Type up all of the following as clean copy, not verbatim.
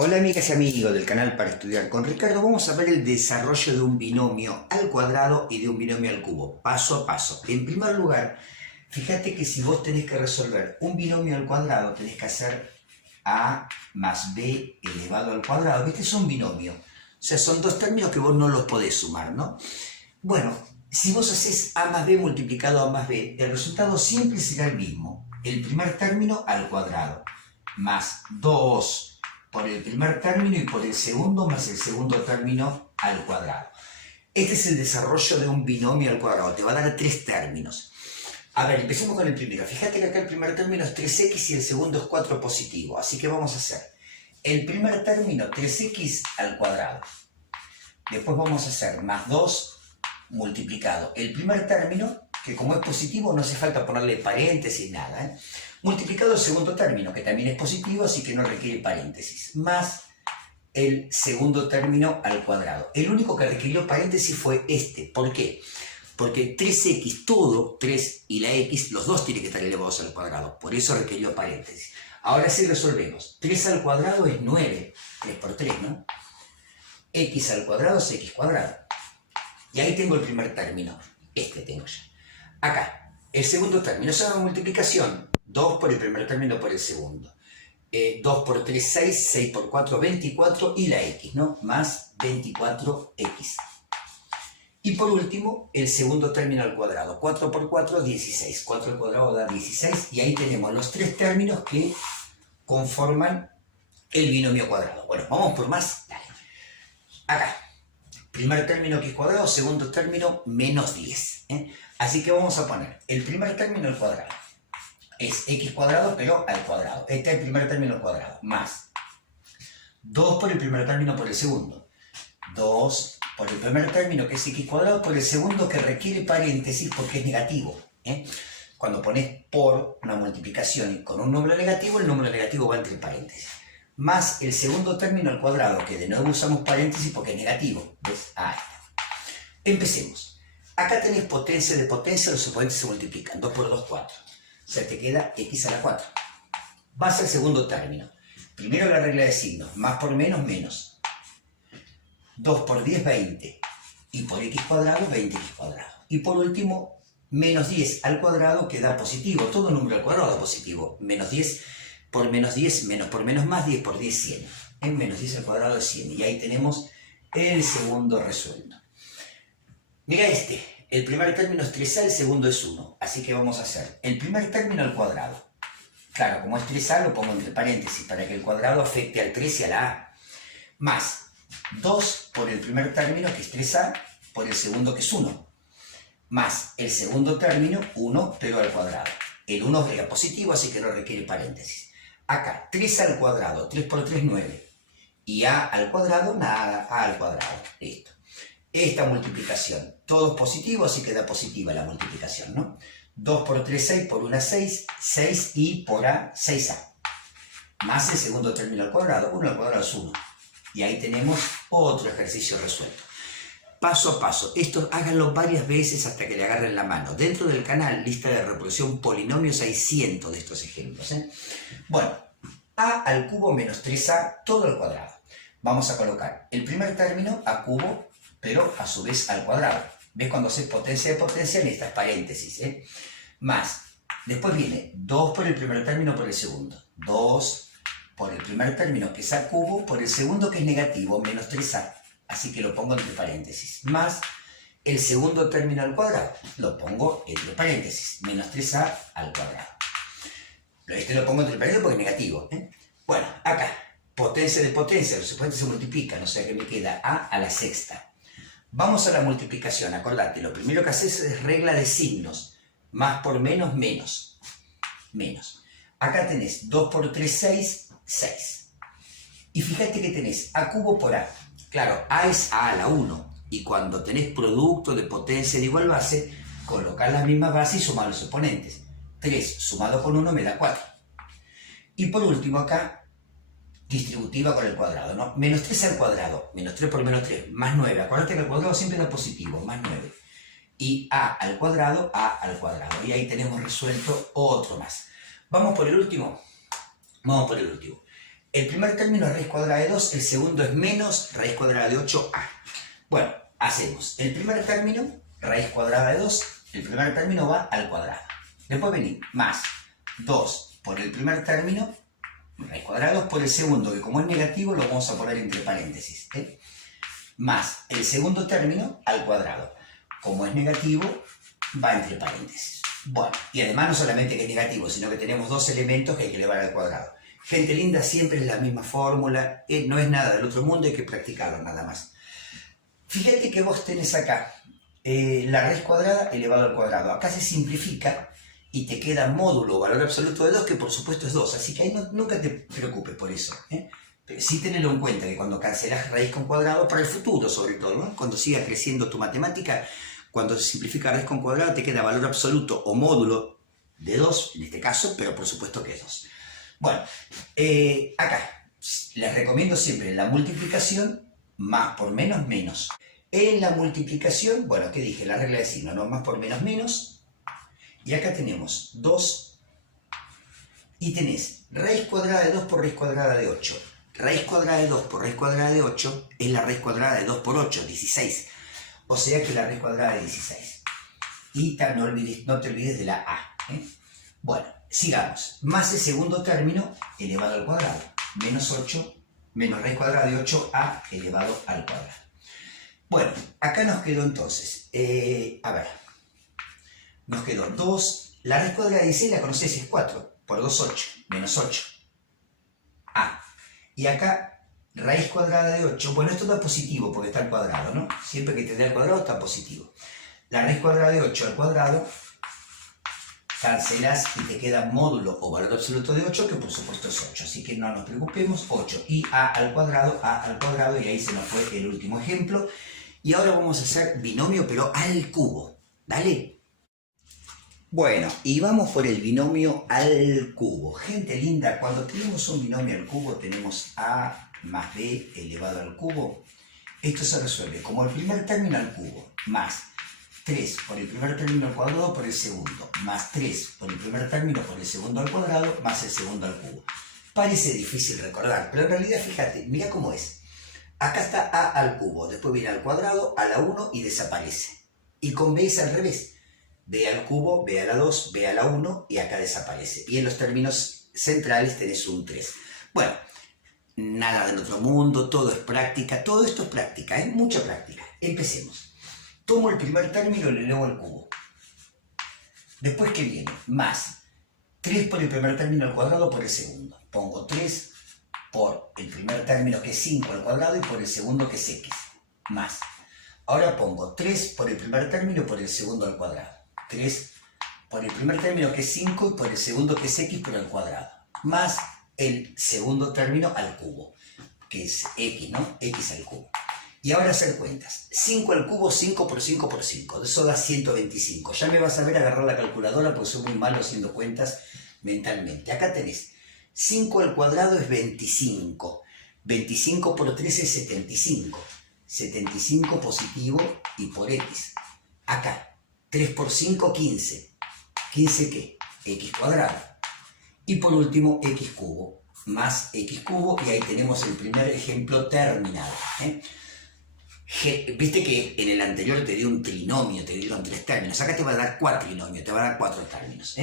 Hola amigas y amigos del canal Para Estudiar con Ricardo. Vamos a ver el desarrollo de un binomio al cuadrado y de un binomio al cubo, paso a paso. En primer lugar, fíjate que si vos tenés que resolver un binomio al cuadrado, tenés que hacer a más b elevado al cuadrado. ¿Viste? Es un binomio. O sea, son dos términos que vos no los podés sumar, ¿no? Bueno, si vos haces a más b multiplicado a más b, el resultado siempre será el mismo. El primer término al cuadrado, más 2 por el primer término y por el segundo más el segundo término al cuadrado. Este es el desarrollo de un binomio al cuadrado. Te va a dar tres términos. A ver, empecemos con el primero. Fíjate que acá el primer término es 3x y el segundo es 4 positivo. Así que vamos a hacer el primer término 3x al cuadrado. Después vamos a hacer más 2 multiplicado el primer término, que como es positivo no hace falta ponerle paréntesis, nada, ¿eh? Multiplicado el segundo término, que también es positivo, así que no requiere paréntesis, más el segundo término al cuadrado. El único que requirió paréntesis fue este. ¿Por qué? Porque 3x, todo, 3 y la x, los dos tienen que estar elevados al cuadrado, por eso requirió paréntesis. Ahora sí resolvemos. 3 al cuadrado es 9, 3 por 3, ¿no? X al cuadrado es x cuadrado. Y ahí tengo el primer término, este tengo ya. Acá, el segundo término, es una multiplicación, 2 por el primer término por el segundo. 2 por 3, 6, 6 por 4, 24 y la x, ¿no? Más 24x. Y por último, el segundo término al cuadrado, 4 por 4, 16. 4 al cuadrado da 16 y ahí tenemos los tres términos que conforman el binomio cuadrado. Bueno, vamos por más. Dale. Acá. Primer término x cuadrado, segundo término menos 10. Así que vamos a poner el primer término al cuadrado. Es x cuadrado, pero al cuadrado. Este es el primer término al cuadrado. Más 2 por el primer término por el segundo. 2 por el primer término, que es x cuadrado, por el segundo, que requiere paréntesis porque es negativo. Cuando pones por una multiplicación y con un número negativo, el número negativo va entre paréntesis. Más el segundo término al cuadrado, que de nuevo usamos paréntesis porque es negativo. ¿Ves? Ahí está. Empecemos. Acá tenés potencia de potencia, los exponentes se multiplican. 2 por 2, 4. O sea, te queda x a la 4. Vas al segundo término. Primero la regla de signos. Más por menos, menos. 2 por 10, 20. Y por x cuadrado, 20x cuadrado. Y por último, menos 10 al cuadrado, que da positivo. Todo número al cuadrado da positivo. Menos 10 por menos 10, menos por menos más, 10 por 10, 100. En menos 10 al cuadrado es 100. Y ahí tenemos el segundo resuelto. Mira este. El primer término es 3a, el segundo es 1. Así que vamos a hacer el primer término al cuadrado. Claro, como es 3a, lo pongo entre paréntesis para que el cuadrado afecte al 3 y a la a. Más 2 por el primer término, que es 3a, por el segundo, que es 1. Más el segundo término, 1, pero al cuadrado. El 1 es positivo, así que no requiere paréntesis. Acá, 3 al cuadrado, 3 por 3, 9. Y a al cuadrado, nada, a al cuadrado. Listo. Esta multiplicación, todo es positivo, así que da positiva la multiplicación, ¿no? 2 por 3, 6, por 1, 6, 6 y por a, 6a. Más el segundo término al cuadrado, 1 al cuadrado es 1. Y ahí tenemos otro ejercicio resuelto. Paso a paso, esto háganlo varias veces hasta que le agarren la mano. Dentro del canal, lista de reproducción polinomios, hay cientos de estos ejemplos. Bueno, a al cubo menos 3a, todo al cuadrado. Vamos a colocar el primer término a cubo, pero a su vez al cuadrado. ¿Ves? Cuando haces potencia de potencia necesitas paréntesis. Más, después viene 2 por el primer término por el segundo. 2 por el primer término, que es a cubo, por el segundo, que es negativo, menos 3a. Así que lo pongo entre paréntesis. Más el segundo término al cuadrado. Lo pongo entre paréntesis. Menos 3a al cuadrado. Este lo pongo entre paréntesis porque es negativo. Bueno, acá. Potencia de potencia. Los exponentes se multiplican. O sea que me queda a la sexta. Vamos a la multiplicación. Acordate, lo primero que haces es regla de signos. Más por menos, menos. Menos. Acá tenés 2 por 3, 6, 6. Y fíjate que tenés a cubo por a. Claro, a es a la 1, y cuando tenés producto de potencia de igual base, colocás la misma base y sumás los exponentes. 3 sumado con 1 me da 4. Y por último acá, distributiva con el cuadrado, ¿no? Menos 3 al cuadrado, menos 3 por menos 3, más 9. Acuérdate que el cuadrado siempre da positivo, más 9. Y a al cuadrado, y ahí tenemos resuelto otro más. ¿Vamos por el último? Vamos por el último. El primer término es raíz cuadrada de 2, el segundo es menos raíz cuadrada de 8a. Bueno, hacemos el primer término, raíz cuadrada de 2, el primer término va al cuadrado. Después venimos más 2 por el primer término, raíz cuadrada de 2 por el segundo, que como es negativo lo vamos a poner entre paréntesis, más el segundo término al cuadrado. Como es negativo, va entre paréntesis. Bueno, y además no solamente que es negativo, sino que tenemos dos elementos que hay que elevar al cuadrado. Gente linda, siempre es la misma fórmula, no es nada del otro mundo, hay que practicarlo nada más. Fíjate que vos tenés acá la raíz cuadrada elevado al cuadrado. Acá se simplifica y te queda módulo, valor absoluto de 2, que por supuesto es 2. Así que ahí nunca te preocupes por eso. Pero sí tenerlo en cuenta que cuando cancelás raíz con cuadrado, para el futuro sobre todo, ¿no? Cuando siga creciendo tu matemática, cuando se simplifica raíz con cuadrado te queda valor absoluto o módulo de 2, en este caso, pero por supuesto que es 2. Bueno, acá les recomiendo siempre la multiplicación, más por menos, menos. En la multiplicación, bueno, ¿qué dije? La regla de signo, ¿no? Más por menos, menos. Y acá tenemos 2. Y tenés raíz cuadrada de 2 por raíz cuadrada de 8. Raíz cuadrada de 2 por raíz cuadrada de 8 es la raíz cuadrada de 2 por 8, 16. O sea que la raíz cuadrada de 16. Y no te olvides de la a. Bueno, sigamos. Más el segundo término elevado al cuadrado. Menos 8, menos raíz cuadrada de 8a elevado al cuadrado. Bueno, acá nos quedó entonces, nos quedó 2, la raíz cuadrada de 16 la conocés, es 4, por 2, 8, menos 8, a. Y acá, raíz cuadrada de 8, bueno, esto da positivo porque está al cuadrado, ¿no? Siempre que te dé al cuadrado está positivo. La raíz cuadrada de 8 al cuadrado, cancelas y te queda módulo o valor absoluto de 8, que por supuesto es 8, así que no nos preocupemos, 8. Y a al cuadrado, y ahí se nos fue el último ejemplo. Y ahora vamos a hacer binomio, pero al cubo. ¿Dale? Bueno, y vamos por el binomio al cubo. Gente linda, cuando tenemos un binomio al cubo, tenemos a más b elevado al cubo. Esto se resuelve como el primer término al cubo, más 3 por el primer término al cuadrado por el segundo, más 3 por el primer término por el segundo al cuadrado, más el segundo al cubo. Parece difícil recordar, pero en realidad fíjate, mira cómo es. Acá está a al cubo, después viene al cuadrado, a la 1 y desaparece. Y con b es al revés. B al cubo, b a la 2, b a la 1 y acá desaparece. Y en los términos centrales tenés un 3. Bueno, nada del otro mundo, todo es práctica, todo esto es práctica, mucha práctica. Empecemos. Tomo el primer término y lo elevo al cubo. Después, ¿qué viene? Más 3 por el primer término al cuadrado por el segundo. Pongo 3 por el primer término que es 5 al cuadrado y por el segundo que es x. Más. Ahora pongo 3 por el primer término por el segundo al cuadrado. 3 por el primer término que es 5 y por el segundo que es x por el cuadrado. Más el segundo término al cubo, que es x, ¿no? X al cubo. Y ahora hacer cuentas. 5 al cubo, 5 por 5 por 5. Eso da 125. Ya me vas a ver agarrar la calculadora porque soy muy malo haciendo cuentas mentalmente. Acá tenés 5 al cuadrado es 25. 25 por 3 es 75. 75 positivo y por x. Acá, 3 por 5, 15. ¿15 qué? X cuadrado. Y por último, x cubo. Más x cubo, y ahí tenemos el primer ejemplo terminado. Viste que en el anterior te di un trinomio, te dieron 3 términos. Acá te va a dar cuatrinomio, te va a dar 4 términos.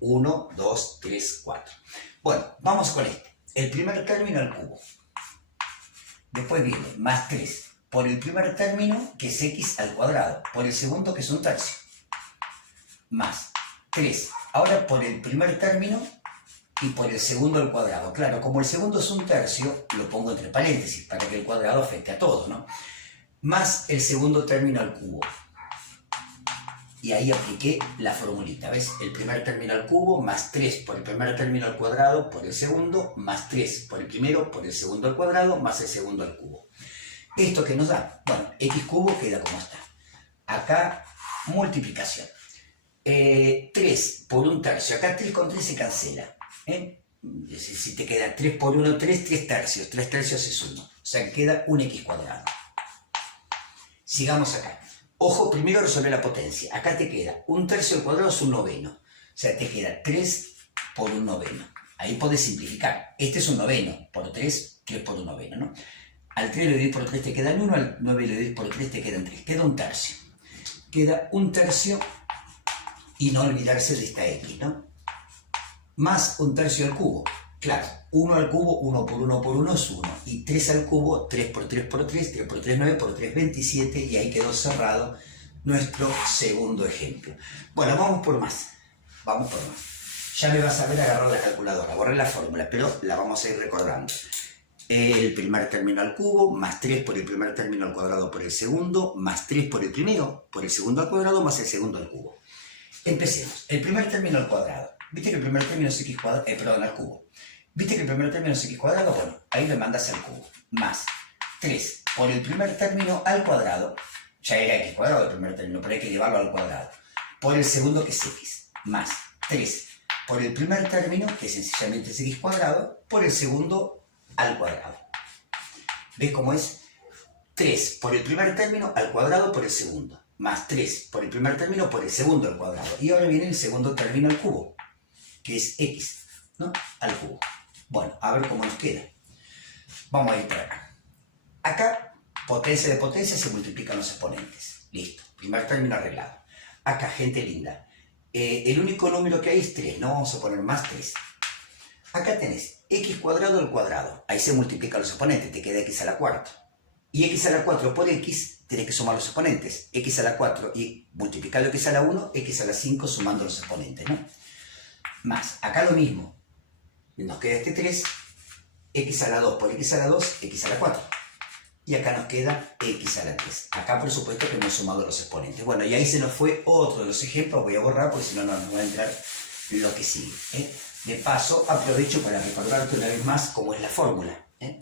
1, 2, 3, 4. Bueno, vamos con este. El primer término al cubo. Después viene más 3 por el primer término, que es x al cuadrado, por el segundo, que es un tercio. Más 3. Ahora por el primer término y por el segundo al cuadrado. Claro, como el segundo es un tercio, lo pongo entre paréntesis para que el cuadrado afecte a todo, ¿no? Más el segundo término al cubo. Y ahí apliqué la formulita, ¿ves? El primer término al cubo, más 3 por el primer término al cuadrado por el segundo, más 3 por el primero por el segundo al cuadrado, más el segundo al cubo. ¿Esto qué nos da? Bueno, x cubo queda como está. Acá, multiplicación. 3 por un tercio. Acá 3 con 3 se cancela. Si te queda 3 por 1, 3, 3 tercios. 3 tercios es 1. O sea que queda un x cuadrado. Sigamos acá. Ojo, primero resolver la potencia. Acá te queda un tercio al cuadrado es un noveno. O sea, te queda 3 por un noveno. Ahí podés simplificar. Este es un noveno, por 3, 3 por un noveno, ¿no? Al 3 le doy por 3 te quedan 1, al 9 le doy por 3 te quedan 3. Queda un tercio. Queda un tercio y no olvidarse de esta x, ¿no? Más un tercio al cubo. Claro, 1 al cubo, 1 por 1 por 1 es 1. Y 3 al cubo, 3 por 3 por 3, 3 por 3, 9 por 3, 27. Y ahí quedó cerrado nuestro segundo ejemplo. Bueno, vamos por más. Vamos por más. Ya me vas a ver agarrar la calculadora. Borré la fórmula, pero la vamos a ir recordando. El primer término al cubo, más 3 por el primer término al cuadrado por el segundo, más 3 por el primero, por el segundo al cuadrado, más el segundo al cubo. Empecemos. El primer término al cuadrado. ¿Viste que el primer término es x cuadrado? Perdón, al cubo. ¿Viste que el primer término es x cuadrado? Bueno, ahí le mandas al cubo. Más 3 por el primer término al cuadrado. Ya era x cuadrado el primer término, pero hay que llevarlo al cuadrado. Por el segundo, que es x. Más 3 por el primer término, que sencillamente es x cuadrado, por el segundo al cuadrado. ¿Ves cómo es? 3 por el primer término al cuadrado por el segundo. Más 3 por el primer término por el segundo al cuadrado. Y ahora viene el segundo término al cubo, que es x, ¿no? Al cubo. Bueno, a ver cómo nos queda. Vamos a ir por acá. Acá, potencia de potencia, se multiplican los exponentes. Listo. Primer término arreglado. Acá, gente linda. El único número que hay es 3, ¿no? Vamos a poner más 3. Acá tenés x cuadrado al cuadrado. Ahí se multiplican los exponentes, te queda x a la cuarta. Y x a la 4 por x, tenés que sumar los exponentes. X a la 4 y multiplicando x a la 1, x a la 5 sumando los exponentes, ¿no? Más, acá lo mismo. Nos queda este 3, x a la 2 por x a la 2, x a la 4. Y acá nos queda x a la 3. Acá, por supuesto, que hemos sumado los exponentes. Bueno, y ahí se nos fue otro de los ejemplos. Voy a borrar porque si no, no nos va a entrar lo que sigue, ¿eh? De paso, aprovecho para recordarte una vez más cómo es la fórmula, ¿eh?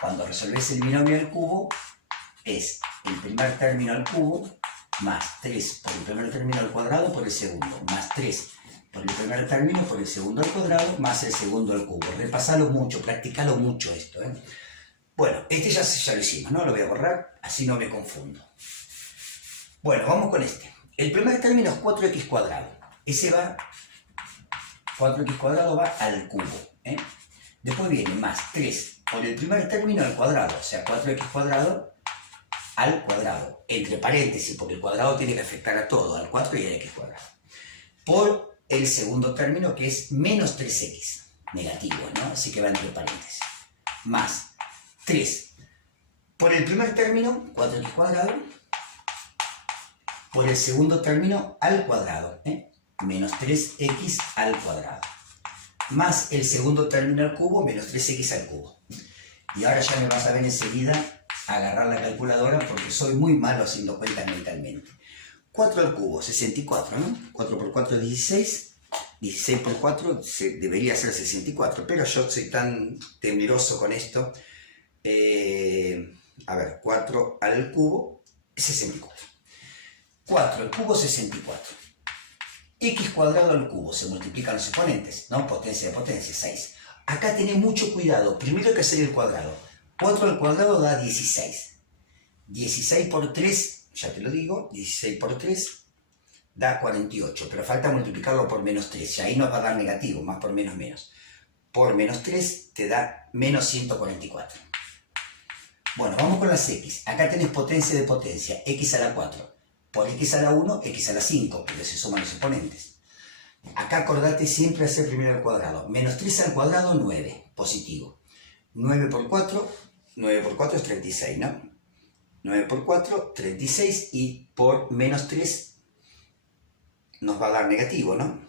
Cuando resolves el binomio al cubo, es el primer término al cubo más 3 por el primer término al cuadrado por el segundo, más 3 por el primer término por el segundo al cuadrado, más el segundo al cubo. Repasalo mucho, practicalo mucho esto, ¿eh? Bueno, este ya lo hicimos, ¿no? Lo voy a borrar, así no me confundo. Bueno, vamos con este. El primer término es 4x cuadrado. Ese va, 4x cuadrado va al cubo, ¿eh? Después viene más 3 por el primer término al cuadrado, o sea, 4x cuadrado al cuadrado. Entre paréntesis, porque el cuadrado tiene que afectar a todo, al 4 y al x cuadrado. Por el segundo término, que es menos 3x, negativo, ¿no? Así que va entre paréntesis. Más 3 por el primer término, 4x cuadrado, por el segundo término al cuadrado, ¿eh? Menos 3x al cuadrado. Más el segundo término al cubo, menos 3x al cubo. Y ahora ya me vas a ver enseguida agarrar la calculadora porque soy muy malo haciendo cuentas mentalmente. 4 al cubo, 64, ¿no? 4 por 4 es 16. 16 por 4 debería ser 64, pero yo soy tan temeroso con esto. A ver, 4 al cubo es 64. 4 al cubo, 64. X cuadrado al cubo, se multiplican los exponentes, ¿no? Potencia de potencia, 6. Acá tenés mucho cuidado, primero hay que hacer el cuadrado. 4 al cuadrado da 16. 16 por 3, ya te lo digo, 16 por 3 da 48, pero falta multiplicarlo por menos 3, y ahí nos va a dar negativo, más por menos menos. Por menos 3 te da menos 144. Bueno, vamos con las x. Acá tenés potencia de potencia, x a la 4. Por x a la 1, x a la 5, porque se suman los exponentes. Acá acordate siempre hacer primero al cuadrado. Menos 3 al cuadrado, 9, positivo. 9 por 4, 9 por 4 es 36, ¿no? 9 por 4, 36, y por menos 3 nos va a dar negativo, ¿no?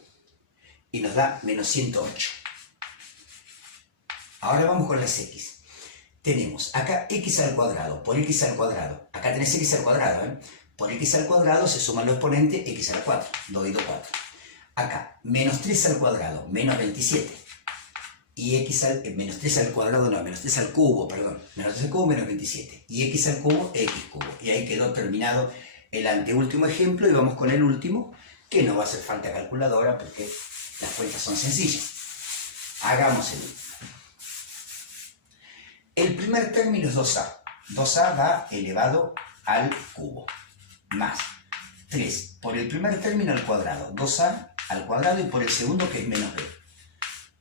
Y nos da menos 108. Ahora vamos con las x. Tenemos acá x al cuadrado, por x al cuadrado. Acá tenés x al cuadrado, ¿eh? Por x al cuadrado se suman los exponentes, x a la 4, 2 y 2, 4. Acá, menos 3 al cuadrado, menos 27. Y x al, menos 3 al cuadrado, no, menos 3 al cubo, perdón. Menos 3 al cubo, menos 27. Y x al cubo, x cubo. Y ahí quedó terminado el anteúltimo ejemplo y vamos con el último, que no va a hacer falta calculadora porque las cuentas son sencillas. Hagamos el último. El primer término es 2a. 2a va elevado al cubo. Más 3 por el primer término al cuadrado. 2a al cuadrado y por el segundo, que es menos b.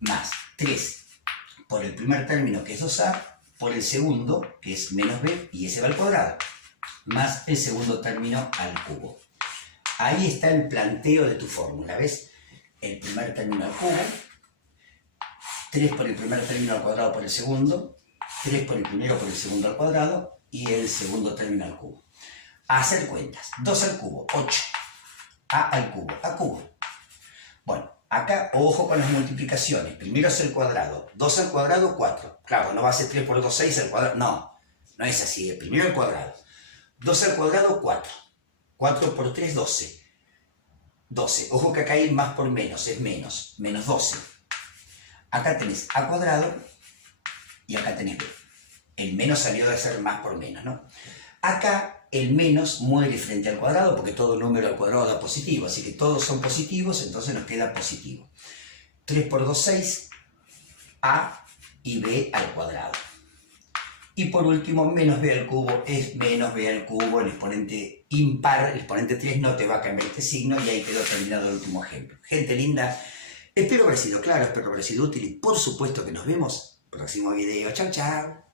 más 3 por el primer término, que es 2a, por el segundo, que es menos b, y ese va al cuadrado, más el segundo término al cubo. Ahí está el planteo de tu fórmula, ¿ves? El primer término al cubo, 3 por el primer término al cuadrado por el segundo, 3 por el primero por el segundo al cuadrado, y el segundo término al cubo. A hacer cuentas, 2 al cubo, 8, a al cubo, a cubo. Bueno, acá ojo con las multiplicaciones, primero es el cuadrado, 2 al cuadrado, 4. Claro, no va a ser 3 por 2, 6 al cuadrado, no es así, primero el cuadrado. 2 al cuadrado, 4. 4 por 3, 12. 12. Ojo que acá hay más por menos, es menos. Menos 12. Acá tenés a cuadrado y acá tenés b. El menos salió de ser más por menos, ¿no? Acá el menos muere frente al cuadrado porque todo número al cuadrado da positivo. Así que todos son positivos, entonces nos queda positivo. 3 por 2, 6. A y b al cuadrado. Y por último, menos b al cubo es menos b al cubo, el exponente impar, el exponente 3 no te va a cambiar este signo y ahí quedó terminado el último ejemplo. Gente linda, espero haber sido claro, espero haber sido útil y por supuesto que nos vemos en el próximo video. Chao, chao.